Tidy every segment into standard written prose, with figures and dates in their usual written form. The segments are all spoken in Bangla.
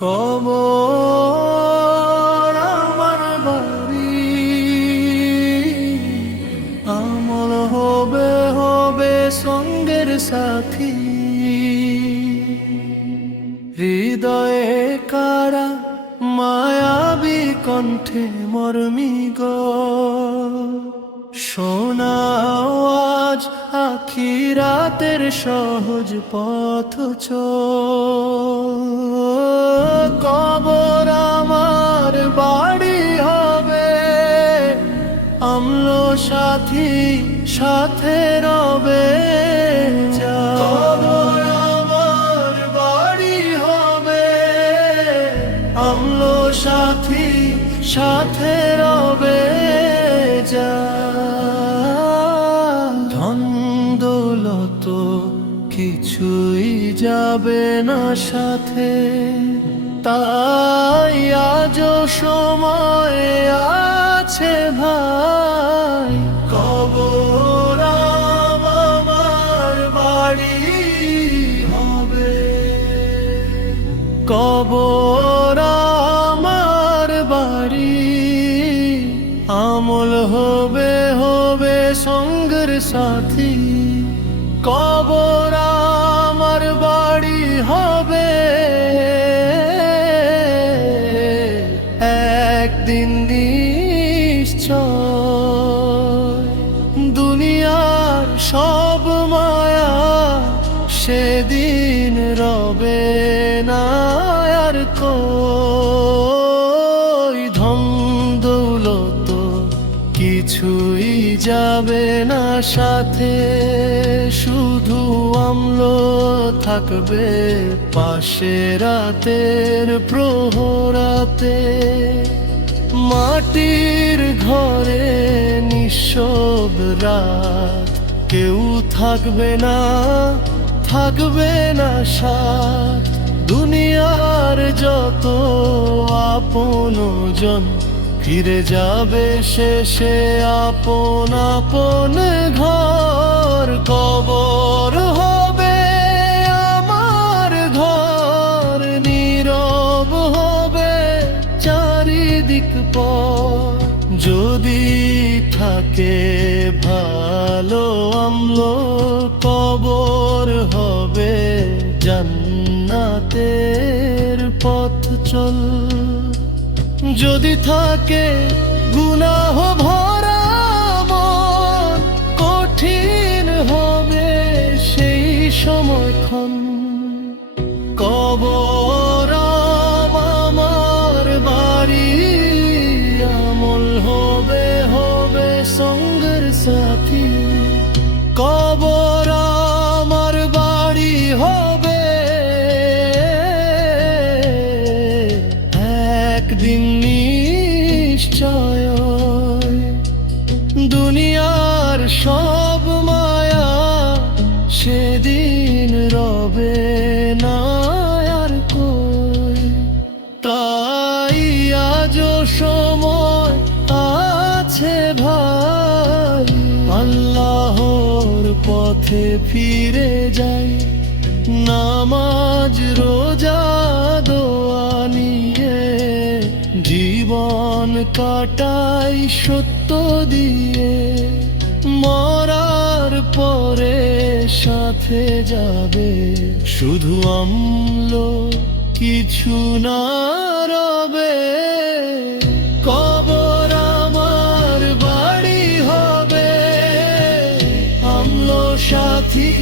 কবর আমার বাড়ি, আমল হবে হবে সঙ্গের সাথী। হৃদয়ে কারা মায়াবী কণ্ঠে মর্মী গো, শোনাও আজ আখিরাতের সহজ পথ চল। কবর আমার বাড়ি হবে, আমল সাথী সাথে রবে। কবর আমার বাড়ি হবে, আমল সাথী সাথে রবে। ধন দৌলত কিছুই যাবে না সাথে, তাই আজও সময় আছে ভাই। কবর আমার বাড়ি হবে, কবর আমার বাড়ি, আমল হবে হবে সঙ্গের সাথী। কবর আমার বাড়ি হবে, একদিন নিশ্চয়। দুনিয়ার সব মায়া সেদিন রবে না আর কই। ধন দৌলত কিছুই যাবে না সাথে, শুধু আমল থাকবে পাশে রাতের প্রহরাতে। মাটির ঘরে নিঃশব রাত, কেউ থাকবে না থাকবে না সাথ। দুনিয়ার যত আপনজন ফিরে যাবে শেষে আপন আপন ঘর। কবর হবে আমার ঘর, নীরব হবে চারিদিক পর। যদি থাকে ভালো আমল, কবর হবে জান্নাতের পথ চল। যদি থাকে গুনাহ ভরা মন, কঠিন হবে সেই সময়ক্ষণ। কবর আমার বাড়ি, আমল হবে হবে সঙ্গের সাথী। কবর আমার বাড়ি হবে, একদিন নিশ্চয়। দুনিয়ার সব মায়া সেদিন রবে না আর কই। তাই আজও সময় আছে ভাই, আল্লাহর পথে ফিরে যাই। নামাজ রোজা দোয়া নিয়ে জীবন কাটাই সত্য দিয়ে। মরার পরে সাথে যাবে শুধু আমল, কিছু না রবে। কবর আমার বাড়ি হবে, আমল সাথী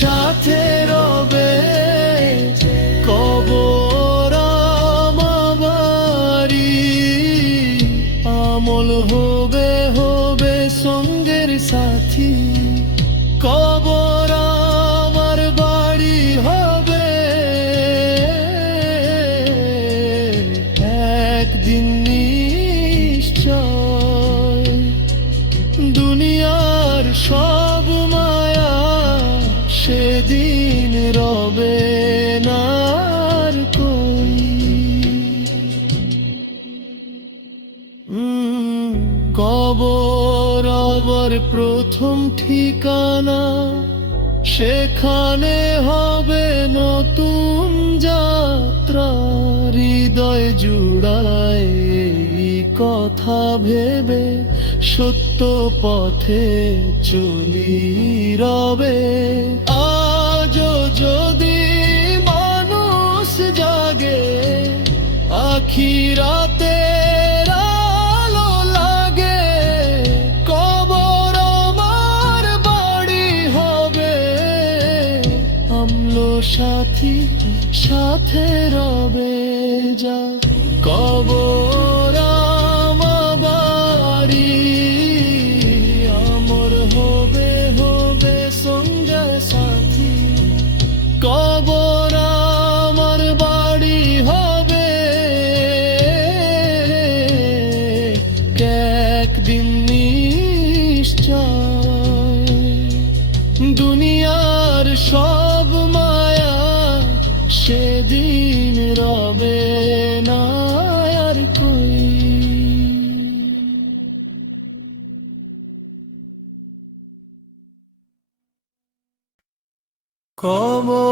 সাথে রবে। কবর আমার বাড়ি, আমল হবে হবে সঙ্গের সাথী। কবর আমার বাড়ি হবে, একদিন নিশ্চয়। দুনিয়ার সব মায়া সেদিন রবে না আর কই। কবর আবার প্রথম ঠিকানা, সেখানে হবে নতুন যাত্রা। কথা ভেবে সত্য পথে চলি রবে। আজও যদি মানুষ জাগে, আখিরাতের আলো লাগে। কবর আমার বাড়ি হবে, আমলো সাথী সাথে রবে যা। কবর আমার বাড়ি, আমর হবে হবে সঙ্গে সাথী। কবর আমার বাড়ি হবে, একদিন নিশ্চয়। দুনিয়ার সব মায়া সেদিন রবে না আর কই।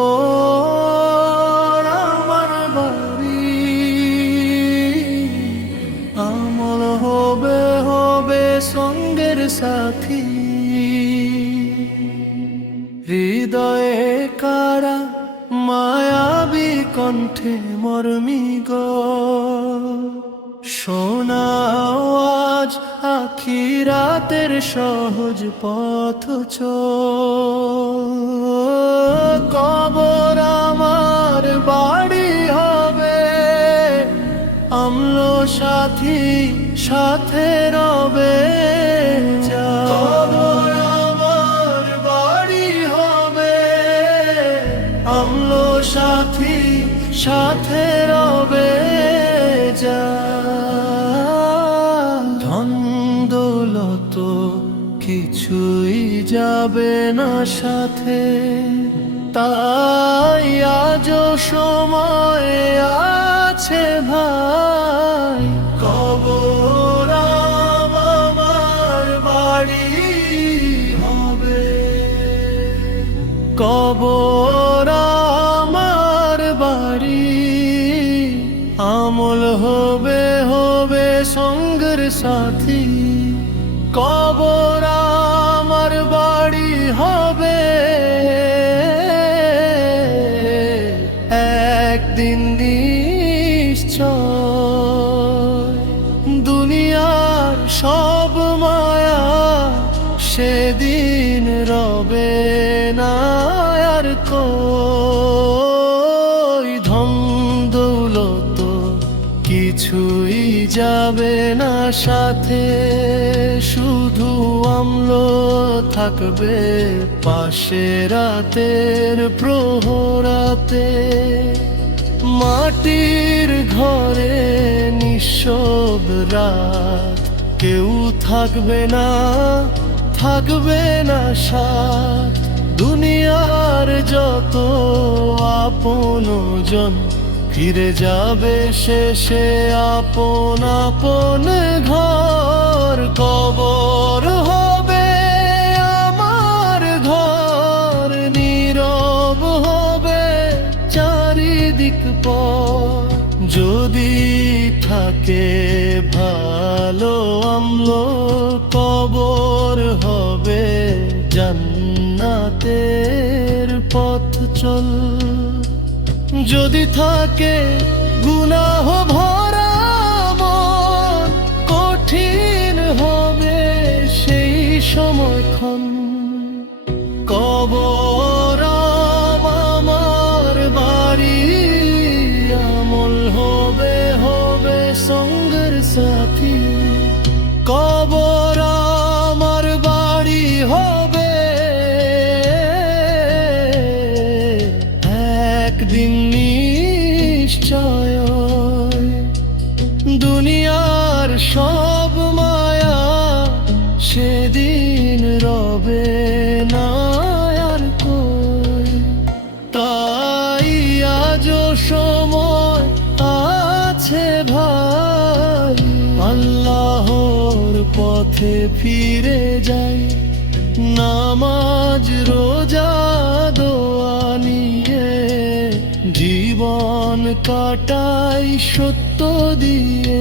কবর আমার বাড়ি, আমল হবে হবে সঙ্গের সাথী। হৃদয়ে কারা মায়াবী কণ্ঠে মর্মী গো, শোনাও আজ আখিরাতের সহজ পথ চল। কবর আমার বাড়ি হবে, আমলো সাথী সাথে রবে যা। কবর আমার বাড়ি হবে, আমলো সাথী সাথে রবে যা। ধন দৌলত কিছুই যাবে না সাথে, তাই আজও সময় আছে ভাই। কবর আমার বাড়ি হবে, কবর আমার বাড়ি, আমল হবে হবে সঙ্গের সাথী। কবর আমার বাড়ি হবে, একদিন নিশ্চয়। দুনিয়ার সব মায়া সেদিন রবে না আর কই। ধন দৌলত কিছুই যাবে না সাথে, শুধু আমলো থাকবে পাশে রাতের প্রহরাতে। মাটির ঘরে নিঃশব রাত, কেউ থাকবে না থাকবে না সাথ। দুনিয়ার যত আপনজন ফিরে যাবে শেষে আপন আপন ঘর। কবর হবে আমার ঘর, নীরব হবে চারিদিক পর। যদি থাকে ভালো আমলো, কবর হবে জান্নাতের পথ চল। যদি থাকে গুনাহ ভরা মন, কঠিন হবে সেই সময়ক্ষণ। কবর আমার বাড়ি, আমল হবে হবে সঙ্গের সাথী। কবর আমার বাড়ি হবে, একদিন নিশ্চয়। দুনিয়ার সব মায়া সেদিন রবে না আর কই। তাই আজও সময় আছে ভাই, আল্লাহর পথে ফিরে যাই। নামাজ রোজা দোয়া নিয়ে জীবন কাটাই সত্য দিয়ে।